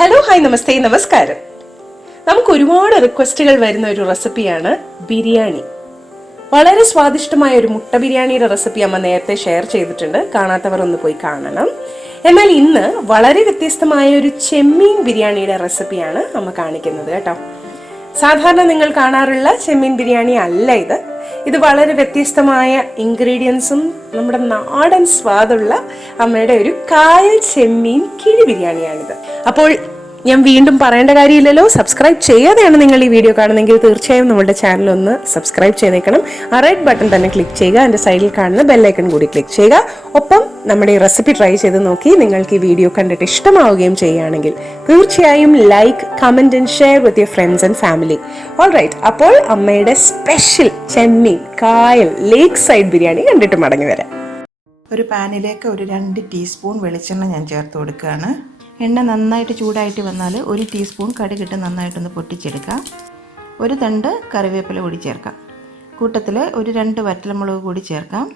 Hello hi നമസ്തേ നമസ്കാരം. നമുക്ക് ഒരുപാട് റിക്വസ്റ്റുകൾ വരുന്ന ഒരു റെസിപ്പിയാണ് ബിരിയാണി. വളരെ സ്വാദിഷ്ടമായ ഒരു മുട്ട ബിരിയാണിയുടെ റെസിപ്പി അമ്മ നേരത്തെ ഷെയർ ചെയ്തിട്ടുണ്ട്. കാണാത്തവർ ഒന്ന് പോയി കാണണം. എന്നാൽ ഇന്ന് വളരെ വ്യത്യസ്തമായ ഒരു ചെമ്മീൻ ബിരിയാണിയുടെ റെസിപ്പിയാണ് അമ്മ കാണിക്കുന്നത് കേട്ടോ. സാധാരണ നിങ്ങൾ കാണാറുള്ള ചെമ്മീൻ ബിരിയാണി അല്ല ഇത്. ഇത് വളരെ വ്യത്യസ്തമായ ഇൻഗ്രീഡിയൻസും നമ്മുടെ നാടൻ സ്വാദുള്ള അമ്മയുടെ ഒരു കായൽ ചെമ്മീൻ കിഴി ബിരിയാണിയാണിത്. അപ്പോൾ ഞാൻ വീണ്ടും പറയേണ്ട കാര്യമില്ലല്ലോ, സബ്സ്ക്രൈബ് ചെയ്യാതെയാണ് നിങ്ങൾ ഈ വീഡിയോ കാണുന്നതെങ്കിൽ തീർച്ചയായും നമ്മുടെ ചാനൽ ഒന്ന് സബ്സ്ക്രൈബ് ചെയ്തേക്കണം. ആ റെഡ് ബട്ടൺ തന്നെ ക്ലിക്ക് ചെയ്യുക, അതിൻ്റെ സൈഡിൽ കാണുന്ന ബെല്ലൈക്കൺ കൂടി ക്ലിക്ക് ചെയ്യുക. ഒപ്പം നമ്മുടെ ഈ റെസിപ്പി ട്രൈ ചെയ്ത് നോക്കി നിങ്ങൾക്ക് ഈ വീഡിയോ കണ്ടിട്ട് ഇഷ്ടമാവുകയും ചെയ്യുകയാണെങ്കിൽ തീർച്ചയായും like, comment and share with your friends and family. All right, അപ്പോൾ അമ്മയുടെ സ്പെഷ്യൽ ചെമ്മീൻ കായൽ ലേക്ക് സൈഡ് ബിരിയാണി കണ്ടിട്ട് മടങ്ങി വരാം. ഒരു പാനിലേക്ക് ഒരു 2 ടീസ്പൂൺ വെളിച്ചെണ്ണ ഞാൻ ചേർത്ത് കൊടുക്കുകയാണ്. എണ്ണ നന്നായിട്ട് ചൂടായിട്ട് വന്നാൽ 1 ടീസ്പൂൺ കടുകിട്ട് നന്നായിട്ടൊന്ന് പൊട്ടിച്ചെടുക്കാം. ഒരു തണ്ട് കറിവേപ്പില കൂടി ചേർക്കാം. കൂട്ടത്തിൽ ഒരു 2 വറ്റൽമുളക് കൂടി ചേർക്കാം.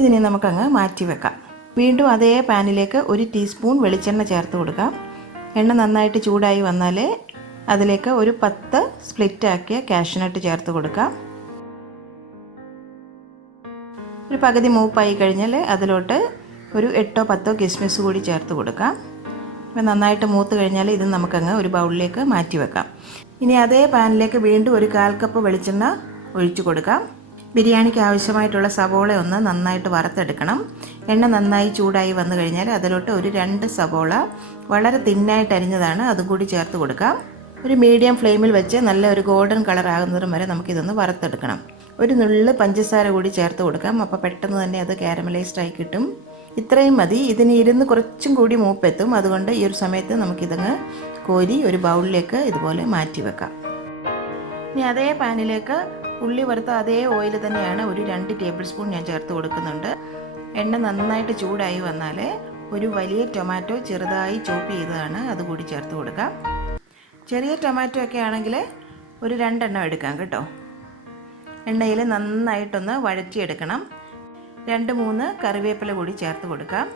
ഇതിനെ നമുക്കങ്ങ് മാറ്റി വെക്കാം. വീണ്ടും അതേ പാനിലേക്ക് 1 ടീസ്പൂൺ വെളിച്ചെണ്ണ ചേർത്ത് കൊടുക്കാം. എണ്ണ നന്നായിട്ട് ചൂടായി വന്നാൽ അതിലേക്ക് ഒരു 10 സ്പ്ലിറ്റ് ആക്കിയ കാഷ്യൂനട്ട് ചേർത്ത് കൊടുക്കാം. ഒരു പകുതി മൂപ്പായി കഴിഞ്ഞാൽ അതിലോട്ട് ഒരു 8-10 കിസ്മിസ് കൂടി ചേർത്ത് കൊടുക്കാം. അപ്പോൾ നന്നായിട്ട് മൂത്ത് കഴിഞ്ഞാൽ ഇത് നമുക്കങ്ങ് ഒരു ബൗളിലേക്ക് മാറ്റി വെക്കാം. ഇനി അതേ പാനിലേക്ക് വീണ്ടും ഒരു 1/4 കപ്പ് വെളിച്ചെണ്ണ ഒഴിച്ചു കൊടുക്കാം. ബിരിയാണിക്ക് ആവശ്യമായിട്ടുള്ള സവോള ഒന്ന് നന്നായിട്ട് വറുത്തെടുക്കണം. എണ്ണ നന്നായി ചൂടായി വന്നു കഴിഞ്ഞാൽ അതിലോട്ട് ഒരു 2 സവോള വളരെ തിന്നായിട്ട് അരിഞ്ഞതാണ്, അതും കൂടി ചേർത്ത് കൊടുക്കാം. ഒരു മീഡിയം ഫ്ലെയിമിൽ വെച്ച് നല്ല ഒരു ഗോൾഡൻ കളർ ആകുന്നതും വരെ നമുക്കിതൊന്ന് വറുത്തെടുക്കണം. ഒരു നുള്ള് പഞ്ചസാര കൂടി ചേർത്ത് കൊടുക്കാം. അപ്പോൾ പെട്ടെന്ന് തന്നെ അത് കാരമലൈസ്ഡ് ആയി കിട്ടും. ഇത്രയും മതി. ഇതിന് ഇരുന്ന് കുറച്ചും കൂടി മൂപ്പെത്തും. അതുകൊണ്ട് ഈ ഒരു സമയത്ത് നമുക്കിതങ്ങ് കോരി ഒരു ബൗളിലേക്ക് ഇതുപോലെ മാറ്റി വെക്കാം. ഇനി അതേ പാനിലേക്ക് ഉള്ളി വറുത്ത അതേ ഓയിൽ തന്നെയാണ് ഒരു 2 ടേബിൾ സ്പൂൺ ഞാൻ ചേർത്ത് കൊടുക്കുന്നുണ്ട്. എണ്ണ നന്നായിട്ട് ചൂടായി വന്നാൽ ഒരു വലിയ ടൊമാറ്റോ ചെറുതായി ചോപ്പ് ചെയ്തതാണ്, അതുകൂടി ചേർത്ത് കൊടുക്കാം. ചെറിയ ടൊമാറ്റോ ഒക്കെ ആണെങ്കിൽ ഒരു 2 എണ്ണം എടുക്കാം കേട്ടോ. എണ്ണയിൽ നന്നായിട്ടൊന്ന് വഴറ്റിയെടുക്കണം. 2-3 കറിവേപ്പില കൂടി ചേർത്ത് കൊടുക്കാം.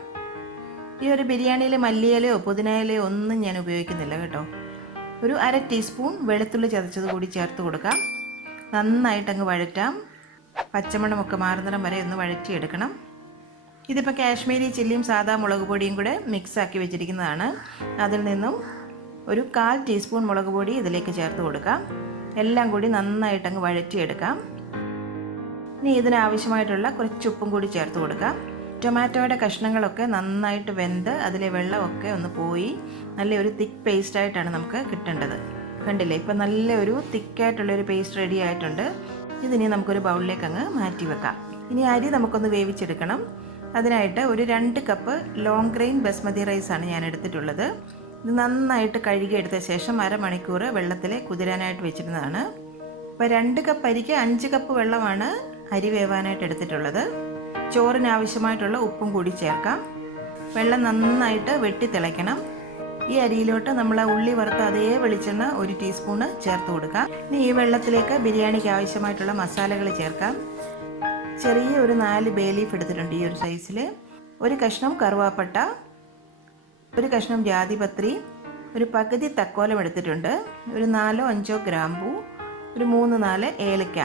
ഈ ഒരു ബിരിയാണിയിൽ മല്ലിയിലയോ പുതിനയിലയോ ഒന്നും ഞാൻ ഉപയോഗിക്കുന്നില്ല കേട്ടോ. ഒരു 1/2 ടീസ്പൂൺ വെളുത്തുള്ളി ചതച്ചത് കൂടി ചേർത്ത് കൊടുക്കാം. നന്നായിട്ടങ്ങ് വഴറ്റാം. പച്ചമണമൊക്കെ മാറുന്നിടം വരെ ഒന്ന് വഴറ്റിയെടുക്കണം. ഇതിപ്പോൾ കാശ്മീരി ചില്ലിയും സാദാ മുളക് പൊടിയും കൂടെ മിക്സാക്കി വെച്ചിരിക്കുന്നതാണ്. അതിൽ നിന്നും ഒരു 1/4 ടീസ്പൂൺ മുളക് പൊടി ഇതിലേക്ക് ചേർത്ത് കൊടുക്കാം. എല്ലാം കൂടി നന്നായിട്ടങ്ങ് വഴറ്റിയെടുക്കാം. ഇനി ഇതിനാവശ്യമായിട്ടുള്ള കുറച്ച് ഉപ്പും കൂടി ചേർത്ത് കൊടുക്കാം. ടൊമാറ്റോയുടെ കഷ്ണങ്ങളൊക്കെ നന്നായിട്ട് വെന്ത് അതിലെ വെള്ളമൊക്കെ ഒന്ന് പോയി നല്ലൊരു തിക്ക് പേസ്റ്റായിട്ടാണ് നമുക്ക് കിട്ടേണ്ടത്. കണ്ടില്ലേ, ഇപ്പം നല്ലൊരു തിക്കായിട്ടുള്ളൊരു പേസ്റ്റ് റെഡി ആയിട്ടുണ്ട്. ഇതിനി നമുക്കൊരു ബൗളിലേക്ക് അങ്ങ് മാറ്റി വെക്കാം. ഇനി അരി നമുക്കൊന്ന് വേവിച്ചെടുക്കണം. അതിനായിട്ട് ഒരു 2 കപ്പ് ലോങ് ഗ്രെയിൻ ബസ്മതി റൈസാണ് ഞാൻ എടുത്തിട്ടുള്ളത്. ഇത് നന്നായിട്ട് കഴുകിയെടുത്ത ശേഷം 1/2 മണിക്കൂർ വെള്ളത്തിൽ കുതിരാനായിട്ട് വെച്ചിരുന്നതാണ്. അപ്പോൾ 2 കപ്പ് അരിക്ക് 5 കപ്പ് വെള്ളമാണ് അരി വേവാനായിട്ട് എടുത്തിട്ടുള്ളത്. ചോറിന് ആവശ്യമായിട്ടുള്ള ഉപ്പും കൂടി ചേർക്കാം. വെള്ളം നന്നായിട്ട് വെട്ടി തിളയ്ക്കണം. ഈ അരിയിലോട്ട് നമ്മൾ ഉള്ളി വറുത്ത അതേ വെളിച്ചെണ്ണ 1 ടീസ്പൂണ് ചേർത്ത് കൊടുക്കാം. ഇനി ഈ വെള്ളത്തിലേക്ക് ബിരിയാണിക്ക് ആവശ്യമായിട്ടുള്ള മസാലകൾ ചേർക്കാം. ചെറിയ ഒരു 4 ബേ ലീഫ് എടുത്തിട്ടുണ്ട് ഈ ഒരു സൈസിൽ. ഒരു കഷ്ണം കറുവാപ്പട്ട, ഒരു കഷ്ണം ജാതിപത്രി, ഒരു പകുതി തക്കോലം എടുത്തിട്ടുണ്ട്, ഒരു 4-5 ഗ്രാമ്പൂ, ഒരു 3-4 ഏലക്ക,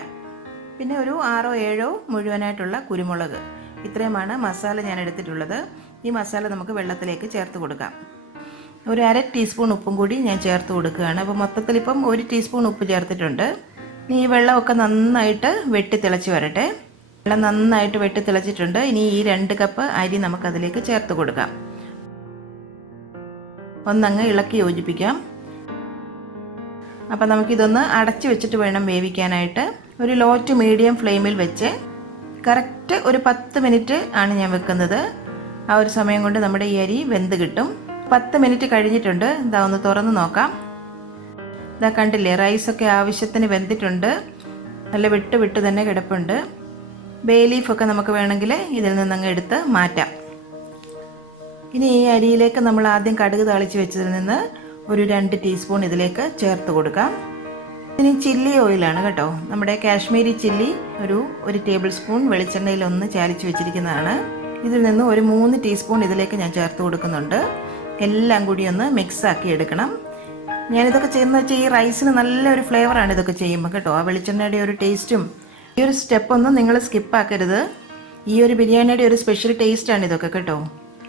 പിന്നെ ഒരു 6-7 മുഴുവനായിട്ടുള്ള കുരുമുളക്. ഇത്രയുമാണ് മസാല ഞാൻ എടുത്തിട്ടുള്ളത്. ഈ മസാല നമുക്ക് വെള്ളത്തിലേക്ക് ചേർത്ത് കൊടുക്കാം. ഒരു 1/2 ടീസ്പൂൺ ഉപ്പും കൂടി ഞാൻ ചേർത്ത് കൊടുക്കുകയാണ്. അപ്പോൾ മൊത്തത്തിൽ ഇപ്പം 1 ടീസ്പൂൺ ഉപ്പ് ചേർത്തിട്ടുണ്ട്. ഇനി ഈ വെള്ളമൊക്കെ നന്നായിട്ട് വെട്ടി തിളച്ച് വരട്ടെ. വെള്ളം നന്നായിട്ട് വെട്ടി തിളച്ചിട്ടുണ്ട്. ഇനി ഈ 2 കപ്പ് അരി നമുക്കതിലേക്ക് ചേർത്ത് കൊടുക്കാം. ഒന്നങ്ങ് ഇളക്കി യോജിപ്പിക്കാം. അപ്പം നമുക്കിതൊന്ന് അടച്ചു വെച്ചിട്ട് വേണം വേവിക്കാനായിട്ട്. ഒരു ലോ ടു മീഡിയം ഫ്ലെയിമിൽ വെച്ച് കറക്റ്റ് ഒരു 10 മിനിറ്റ് ആണ് ഞാൻ വെക്കുന്നത്. ആ ഒരു സമയം കൊണ്ട് നമ്മുടെ ഈ അരി വെന്ത് കിട്ടും. 10 മിനിറ്റ് കഴിഞ്ഞിട്ടുണ്ട്. ഇതാ ഒന്ന് തുറന്ന് നോക്കാം. ഇതാ കണ്ടില്ലേ, റൈസൊക്കെ ആവശ്യത്തിന് വെന്തിട്ടുണ്ട്. നല്ല വിട്ട് തന്നെ കിടപ്പുണ്ട്. ബേ ലീഫൊക്കെ നമുക്ക് വേണമെങ്കിൽ ഇതിൽ നിന്നങ്ങ് എടുത്ത് മാറ്റാം. ഇനി ഈ അരിയിലേക്ക് നമ്മൾ ആദ്യം കടുക് താളിച്ച് വെച്ചതിൽ നിന്ന് ഒരു 2 ടീസ്പൂൺ ഇതിലേക്ക് ചേർത്ത് കൊടുക്കാം. ഇനി ചില്ലി ഓയിലാണ് കേട്ടോ. നമ്മുടെ കാശ്മീരി ചില്ലി ഒരു ടേബിൾ സ്പൂൺ വെളിച്ചെണ്ണയിൽ ഒന്ന് ചാലിച്ച് വെച്ചിരിക്കുന്നതാണ്. ഇതിൽ നിന്ന് ഒരു 3 ടീസ്പൂൺ ഇതിലേക്ക് ഞാൻ ചേർത്ത് കൊടുക്കുന്നുണ്ട്. എല്ലാം കൂടി ഒന്ന് മിക്സ് ആക്കി എടുക്കണം. ഞാനിതൊക്കെ ചെയ്യുന്നത് വെച്ചാൽ ഈ റൈസിന് നല്ലൊരു ഫ്ലേവറാണ് ഇതൊക്കെ ചെയ്യുമ്പോൾ കേട്ടോ. ആ വെളിച്ചെണ്ണയുടെ ഒരു ടേസ്റ്റും. ഈ ഒരു സ്റ്റെപ്പൊന്നും നിങ്ങൾ സ്കിപ്പാക്കരുത്. ഈ ഒരു ബിരിയാണിയുടെ ഒരു സ്പെഷ്യൽ ടേസ്റ്റാണ് ഇതൊക്കെ കേട്ടോ.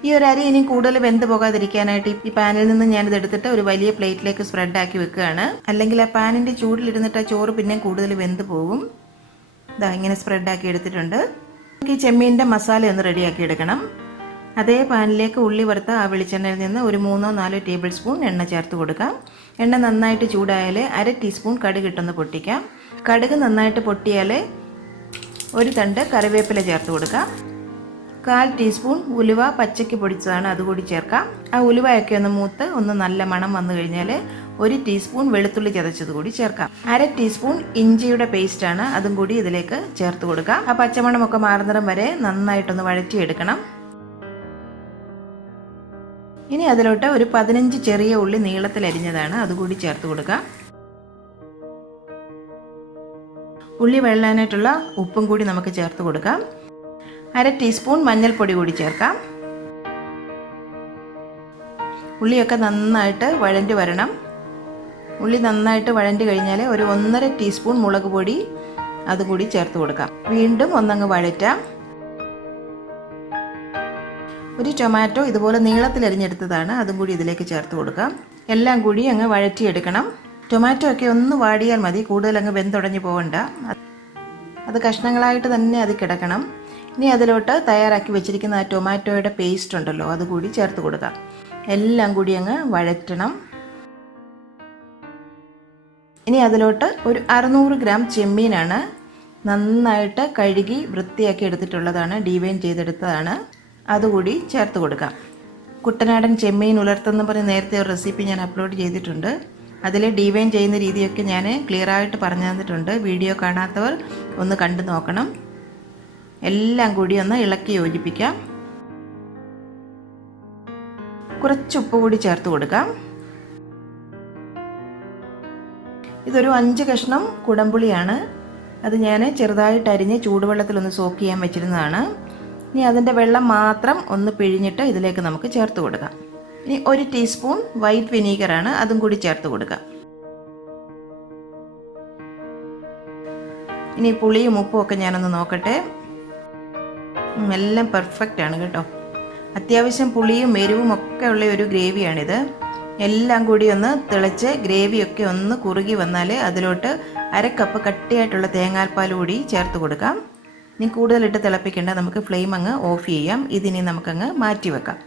ഈ ഒരു അരി ഇനി കൂടുതൽ വെന്ത് പോകാതിരിക്കാനായിട്ട് ഈ പാനിൽ നിന്ന് ഞാനിത് എടുത്തിട്ട് ഒരു വലിയ പ്ലേറ്റിലേക്ക് സ്പ്രെഡ് ആക്കി വെക്കുകയാണ്. അല്ലെങ്കിൽ ആ പാനിൻ്റെ ചൂടിലിരുന്നിട്ട് ആ ചോറ് പിന്നെ കൂടുതൽ വെന്ത് പോകും. ഇതാ ഇങ്ങനെ സ്പ്രെഡ് ആക്കി എടുത്തിട്ടുണ്ട്. നമുക്ക് ഈ ചെമ്മീൻ്റെ മസാല ഒന്ന് റെഡിയാക്കി എടുക്കണം. അതേ പാനിലേക്ക് ഉള്ളി വറുത്ത ആ വെളിച്ചെണ്ണയിൽ നിന്ന് ഒരു 3-4 ടേബിൾ സ്പൂൺ എണ്ണ ചേർത്ത് കൊടുക്കാം. എണ്ണ നന്നായിട്ട് ചൂടായാൽ 1/2 ടീസ്പൂൺ കടുക് ഇട്ടൊന്ന് പൊട്ടിക്കാം. കടുക് നന്നായിട്ട് പൊട്ടിയാൽ ഒരു തണ്ട് കറിവേപ്പില ചേർത്ത് കൊടുക്കാം. 1/4 ടീസ്പൂൺ ഉലുവ പച്ചയ്ക്ക് പൊടിച്ചതാണ്, അതുകൂടി ചേർക്കാം. ആ ഉലുവയൊക്കെ ഒന്ന് മൂത്ത് ഒന്ന് നല്ല മണം വന്നു കഴിഞ്ഞാൽ 1 ടീസ്പൂൺ വെളുത്തുള്ളി ചതച്ചത് കൂടി ചേർക്കാം. 1/2 ടീസ്പൂൺ ഇഞ്ചിയുടെ പേസ്റ്റാണ്, അതും കൂടി ഇതിലേക്ക് ചേർത്ത് കൊടുക്കാം. ആ പച്ചമണമൊക്കെ മാറുന്നിടം വരെ നന്നായിട്ടൊന്ന് വഴറ്റിയെടുക്കണം. ഇനി അതിലോട്ട് ഒരു 15 ചെറിയ ഉള്ളി നീളത്തിൽ അരിഞ്ഞതാണ്, അതുകൂടി ചേർത്ത് കൊടുക്കാം. ഉള്ളി വെള്ളാനായിട്ടുള്ള ഉപ്പും കൂടി നമുക്ക് ചേർത്ത് കൊടുക്കാം. 1/2 ടീസ്പൂൺ മഞ്ഞൾപ്പൊടി കൂടി ചേർക്കാം. ഉള്ളിയൊക്കെ നന്നായിട്ട് വഴണ്ടി വരണം. ഉള്ളി നന്നായിട്ട് വഴണ്ടി കഴിഞ്ഞാൽ ഒരു 1.5 ടീസ്പൂൺ മുളക് പൊടി അതുകൂടി ചേർത്ത് കൊടുക്കാം. വീണ്ടും ഒന്നങ്ങ് വഴറ്റാം. ഒരു ടൊമാറ്റോ ഇതുപോലെ നീളത്തിൽ അരിഞ്ഞെടുത്തതാണ്, അതും കൂടി ഇതിലേക്ക് ചേർത്ത് കൊടുക്കാം. എല്ലാം കൂടി അങ്ങ് വഴറ്റിയെടുക്കണം. ടൊമാറ്റോ ഒക്കെ ഒന്ന് വാടിയാൽ മതി, കൂടുതൽ അങ്ങ് വെന്തുടഞ്ഞു പോകണ്ട. അത് കഷ്ണങ്ങളായിട്ട് തന്നെ അത് കിടക്കണം. ഇനി അതിലോട്ട് തയ്യാറാക്കി വെച്ചിരിക്കുന്ന ആ ടൊമാറ്റോയുടെ പേസ്റ്റ് ഉണ്ടല്ലോ, അതുകൂടി ചേർത്ത് കൊടുക്കാം. എല്ലാം കൂടി അങ്ങ് വഴറ്റണം. ഇനി അതിലോട്ട് ഒരു 600 ഗ്രാം ചെമ്മീനാണ്, നന്നായിട്ട് കഴുകി വൃത്തിയാക്കി എടുത്തിട്ടുള്ളതാണ്, ഡീവൈൻ ചെയ്തെടുത്തതാണ്, അതുകൂടി ചേർത്ത് കൊടുക്കാം. കുട്ടനാടൻ ചെമ്മീൻ ഉലർത്തെന്ന് പറഞ്ഞ് നേരത്തെ ഒരു റെസിപ്പി ഞാൻ അപ്ലോഡ് ചെയ്തിട്ടുണ്ട്. അതിൽ ഡീവൈൻ ചെയ്യുന്ന രീതിയൊക്കെ ഞാൻ ക്ലിയറായിട്ട് പറഞ്ഞു തന്നിട്ടുണ്ട്. വീഡിയോ കാണാത്തവർ ഒന്ന് കണ്ടു നോക്കണം. എല്ലാം കൂടി ഒന്ന് ഇളക്കി യോജിപ്പിക്കാം. കുറച്ച് ഉപ്പ് കൂടി ചേർത്ത് കൊടുക്കാം. ഇതൊരു 5 കഷ്ണം കുടംപുളിയാണ്. അത് ഞാൻ ചെറുതായിട്ട് അരിഞ്ഞ് ചൂടുവെള്ളത്തിലൊന്ന് സോക്ക് ചെയ്യാൻ വെച്ചിരുന്നതാണ്. ഇനി അതിൻ്റെ വെള്ളം മാത്രം ഒന്ന് പിഴിഞ്ഞിട്ട് ഇതിലേക്ക് നമുക്ക് ചേർത്ത് കൊടുക്കാം. ഇനി 1 ടീസ്പൂൺ വൈറ്റ് വിനീഗറാണ്, അതും കൂടി ചേർത്ത് കൊടുക്കാം. ഇനി പുളിയും ഉപ്പും ഒക്കെ ഞാനൊന്ന് നോക്കട്ടെ. എല്ലാം പെർഫെക്റ്റ് ആണ് കേട്ടോ. അത്യാവശ്യം പുളിയും എരിവും ഒക്കെ ഉള്ള ഒരു ഗ്രേവിയാണിത്. എല്ലാം കൂടി ഒന്ന് തിളച്ച് ഗ്രേവിയൊക്കെ ഒന്ന് കുറുകി വന്നാൽ അതിലോട്ട് 1/2 കപ്പ് കട്ടിയായിട്ടുള്ള തേങ്ങാപ്പാൽ കൂടി ചേർത്ത് കൊടുക്കാം. ഇനി കൂടുതലിട്ട് തിളപ്പിക്കേണ്ട, നമുക്ക് ഫ്ലെയിം അങ്ങ് ഓഫ് ചെയ്യാം. ഇതിനി നമുക്കങ്ങ് മാറ്റി വെക്കാം.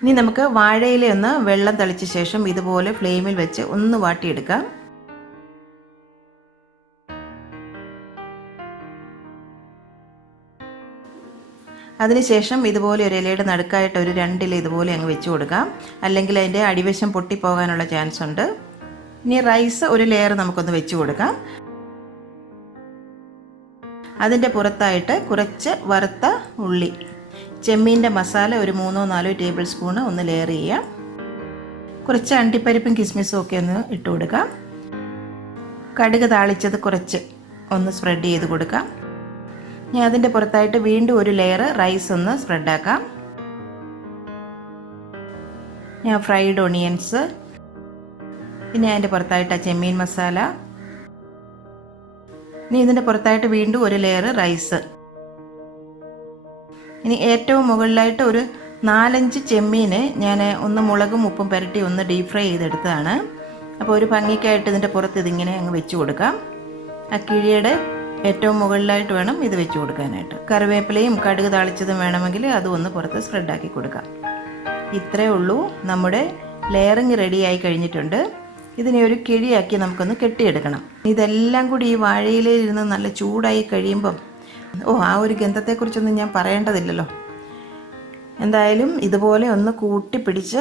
ഇനി നമുക്ക് വാഴയില ഒന്ന് വെള്ളം തളിച്ച ശേഷം ഇതുപോലെ ഫ്ലെയിമിൽ വെച്ച് ഒന്ന് വാട്ടിയെടുക്കാം. അതിനുശേഷം ഇതുപോലെ ഒരു ഇലയുടെ നടുക്കായിട്ട് ഒരു 2 ഇല ഇതുപോലെ അങ്ങ് വെച്ച് കൊടുക്കാം, അല്ലെങ്കിൽ അതിൻ്റെ അടിവശം പൊട്ടിപ്പോകാനുള്ള ചാൻസ് ഉണ്ട്. ഇനി റൈസ് ഒരു ലെയർ നമുക്കൊന്ന് വെച്ച് കൊടുക്കാം. അതിൻ്റെ പുറത്തായിട്ട് കുറച്ച് വറുത്ത ഉള്ളി, ചെമ്മീൻ്റെ മസാല ഒരു 3-4 ടേബിൾ സ്പൂണ് ഒന്ന് ലെയർ ചെയ്യാം. കുറച്ച് അണ്ടിപ്പരിപ്പും കിസ്മിസും ഒക്കെ ഒന്ന് ഇട്ട് കൊടുക്കാം. കടുക് താളിച്ചത് കുറച്ച് ഒന്ന് സ്പ്രെഡ് ചെയ്ത് കൊടുക്കാം. ഞാൻ അതിൻ്റെ പുറത്തായിട്ട് വീണ്ടും ഒരു ലെയർ റൈസ് ഒന്ന് സ്പ്രെഡാക്കാം. ഞാൻ ഫ്രൈഡ് ഓണിയൻസ്, പിന്നെ അതിൻ്റെ പുറത്തായിട്ട് ആ ചെമ്മീൻ മസാല, ഇനി ഇതിൻ്റെ പുറത്തായിട്ട് വീണ്ടും ഒരു ലെയർ റൈസ്. ഇനി ഏറ്റവും മുകളിലായിട്ട് ഒരു 4-5 ചെമ്മീന് ഞാൻ ഒന്ന് മുളകും ഉപ്പും പുരട്ടി ഒന്ന് ഡീപ് ഫ്രൈ ചെയ്തെടുത്തതാണ്. അപ്പോൾ ഒരു ഭംഗിക്കായിട്ട് ഇതിൻ്റെ പുറത്ത് ഇതിങ്ങനെ അങ്ങ് വെച്ച് കൊടുക്കാം. ആ കിഴിയുടെ ഏറ്റവും മുകളിലായിട്ട് വേണം ഇത് വെച്ച് കൊടുക്കാനായിട്ട്. കറിവേപ്പിലയും കടുക് താളിച്ചതും വേണമെങ്കിൽ അതും ഒന്ന് പുറത്ത് സ്പ്രെഡാക്കി കൊടുക്കാം. ഇത്രയേ ഉള്ളൂ, നമ്മുടെ ലെയറിങ് റെഡിയായി കഴിഞ്ഞിട്ടുണ്ട്. ഇതിനെ ഒരു കിഴിയാക്കി നമുക്കൊന്ന് കെട്ടിയെടുക്കണം. ഇതെല്ലാം കൂടി ഈ വാഴയിലയിൽ ഇരുന്ന് നല്ല ചൂടായി കഴിയുമ്പം ആ ഒരു ഗന്ധത്തെക്കുറിച്ചൊന്നും ഞാൻ പറയേണ്ടതില്ലല്ലോ. എന്തായാലും ഇതുപോലെ ഒന്ന് കൂട്ടി പിടിച്ച്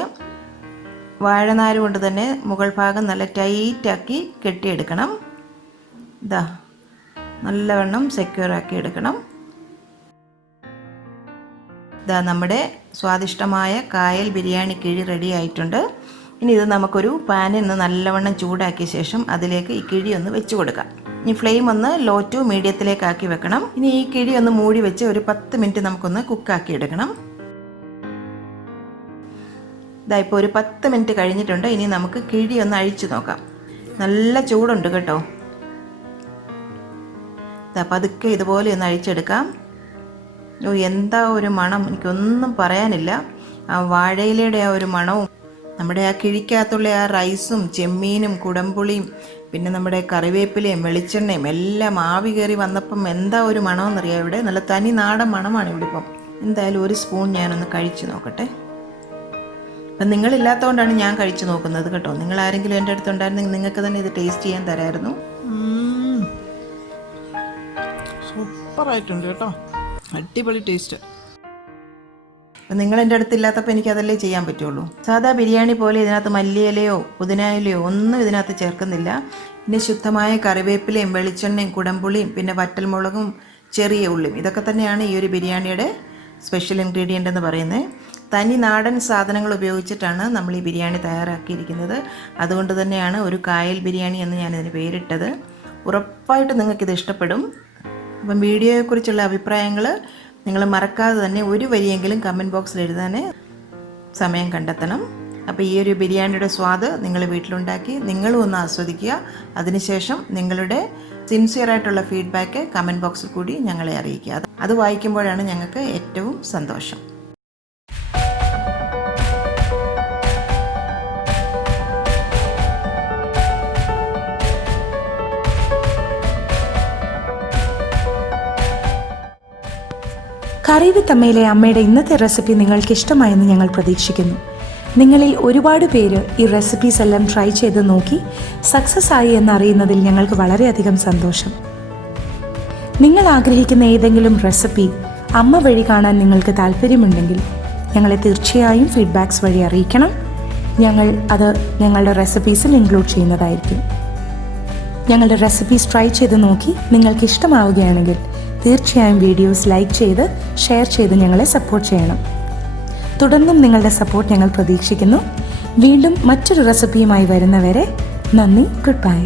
വാഴനാര് കൊണ്ട് തന്നെ മുകൾ ഭാഗം നല്ല ടൈറ്റാക്കി കെട്ടിയെടുക്കണം. ഇതാ നല്ലവണ്ണം സെക്യൂർ ആക്കി എടുക്കണം. ഇതാ നമ്മുടെ സ്വാദിഷ്ടമായ കായൽ ബിരിയാണി കിഴി റെഡി ആയിട്ടുണ്ട്. ഇനി ഇത് നമുക്കൊരു പാനിൽ നിന്ന് നല്ലവണ്ണം ചൂടാക്കിയ ശേഷം അതിലേക്ക് ഈ കിഴി ഒന്ന് വെച്ച് കൊടുക്കാം. ഈ ഫ്ലെയിം ഒന്ന് ലോ ടു മീഡിയത്തിലേക്ക് ആക്കി വെക്കണം. ഇനി ഈ കിഴി ഒന്ന് മൂടി വെച്ച് ഒരു 10 മിനിറ്റ് നമുക്കൊന്ന് കുക്കാക്കി എടുക്കണം. ഇതാ ഇപ്പോൾ ഒരു 10 മിനിറ്റ് കഴിഞ്ഞിട്ടുണ്ട്. ഇനി നമുക്ക് കിഴി ഒന്ന് അഴിച്ചു നോക്കാം. നല്ല ചൂടുണ്ട് കേട്ടോ. പതുക്കെ ഇതുപോലെ ഒന്ന് അഴിച്ചെടുക്കാം. എന്താ ഒരു മണം, എനിക്കൊന്നും പറയാനില്ല. ആ വാഴയിലയുടെ ആ ഒരു മണവും നമ്മുടെ ആ കിഴിക്കകത്തുള്ള ആ റൈസും ചെമ്മീനും കുടംപുളിയും പിന്നെ നമ്മുടെ കറിവേപ്പിലയും വെളിച്ചെണ്ണയും എല്ലാം ആവി കയറി വന്നപ്പം എന്താ ഒരു മണമെന്നറിയാം. ഇവിടെ നല്ല തനി നാടൻ മണമാണ് ഇവിടെ ഇപ്പം. എന്തായാലും ഒരു സ്പൂൺ ഞാനൊന്ന് കഴിച്ചു നോക്കട്ടെ. അപ്പം നിങ്ങളില്ലാത്തതുകൊണ്ടാണ് ഞാൻ കഴിച്ചു നോക്കുന്നത് കേട്ടോ. നിങ്ങൾ ആരെങ്കിലും എൻ്റെ അടുത്തുണ്ടായിരുന്നെങ്കിൽ നിങ്ങൾക്ക് തന്നെ ഇത് ടേസ്റ്റ് ചെയ്യാൻ തരായിരുന്നു. സൂപ്പറായിട്ടുണ്ട് കേട്ടോ, അടിപൊളി ടേസ്റ്റ്. അപ്പം നിങ്ങൾ എൻ്റെ അടുത്തില്ലാത്തപ്പോൾ എനിക്കതല്ലേ ചെയ്യാൻ പറ്റുള്ളൂ. സാധാ ബിരിയാണി പോലെ ഇതിനകത്ത് മല്ലിയിലയോ പുതിനയിലയോ ഒന്നും ഇതിനകത്ത് ചേർക്കുന്നില്ല. പിന്നെ ശുദ്ധമായ കറിവേപ്പിലയും വെളിച്ചെണ്ണയും കുടംപുളിയും പിന്നെ വറ്റൽമുളകും ചെറിയ ഉള്ളിയും ഇതൊക്കെ തന്നെയാണ് ഈ ഒരു ബിരിയാണിയുടെ സ്പെഷ്യൽ ഇൻഗ്രീഡിയൻ്റ് എന്ന് പറയുന്നത്. തനി നാടൻ സാധനങ്ങൾ ഉപയോഗിച്ചിട്ടാണ് നമ്മൾ ഈ ബിരിയാണി തയ്യാറാക്കിയിരിക്കുന്നത്. അതുകൊണ്ട് തന്നെയാണ് ഒരു കായൽ ബിരിയാണി എന്ന് ഞാനിതിന് പേരിട്ടത്. ഉറപ്പായിട്ട് നിങ്ങൾക്കിത് ഇഷ്ടപ്പെടും. അപ്പം വീഡിയോയെക്കുറിച്ചുള്ള അഭിപ്രായങ്ങൾ നിങ്ങൾ മറക്കാതെ തന്നെ ഒരു വരിയെങ്കിലും കമൻറ്റ് ബോക്സിൽ എഴുതാൻ സമയം കണ്ടെത്തണം. അപ്പോൾ ഈ ഒരു ബിരിയാണിയുടെ സ്വാദ് നിങ്ങൾ വീട്ടിലുണ്ടാക്കി നിങ്ങളും ഒന്ന് ആസ്വദിക്കുക. അതിനുശേഷം നിങ്ങളുടെ സിൻസിയറായിട്ടുള്ള ഫീഡ്ബാക്ക് കമൻറ്റ് ബോക്സിൽ കൂടി ഞങ്ങളെ അറിയിക്കുക. അത് വായിക്കുമ്പോഴാണ് ഞങ്ങൾക്ക് ഏറ്റവും സന്തോഷം. കറി വിത്ത് അമ്മയിലെ അമ്മയുടെ ഇന്നത്തെ റെസിപ്പി നിങ്ങൾക്ക് ഇഷ്ടമായെന്ന് ഞങ്ങൾ പ്രതീക്ഷിക്കുന്നു. നിങ്ങളിൽ ഒരുപാട് പേര് ഈ റെസിപ്പീസ് എല്ലാം ട്രൈ ചെയ്ത് നോക്കി സക്സസ് ആയി എന്നറിയുന്നതിൽ ഞങ്ങൾക്ക് വളരെയധികം സന്തോഷം. നിങ്ങൾ ആഗ്രഹിക്കുന്ന ഏതെങ്കിലും റെസിപ്പി അമ്മ വഴി കാണാൻ നിങ്ങൾക്ക് താല്പര്യമുണ്ടെങ്കിൽ ഞങ്ങളെ തീർച്ചയായും ഫീഡ്ബാക്സ് വഴി അറിയിക്കണം. ഞങ്ങൾ അത് ഞങ്ങളുടെ റെസിപ്പീസിൽ ഇൻക്ലൂഡ് ചെയ്യുന്നതായിരിക്കും. ഞങ്ങളുടെ റെസിപ്പീസ് ട്രൈ ചെയ്ത് നോക്കി നിങ്ങൾക്ക് ഇഷ്ടമാവുകയാണെങ്കിൽ തീർച്ചയായും വീഡിയോസ് ലൈക്ക് ചെയ്ത് ഷെയർ ചെയ്ത് ഞങ്ങളെ സപ്പോർട്ട് ചെയ്യണം. തുടർന്നും നിങ്ങളുടെ സപ്പോർട്ട് ഞങ്ങൾ പ്രതീക്ഷിക്കുന്നു. വീണ്ടും മറ്റൊരു റെസിപ്പിയുമായി വരുന്നവരെ നന്ദി. Good bye.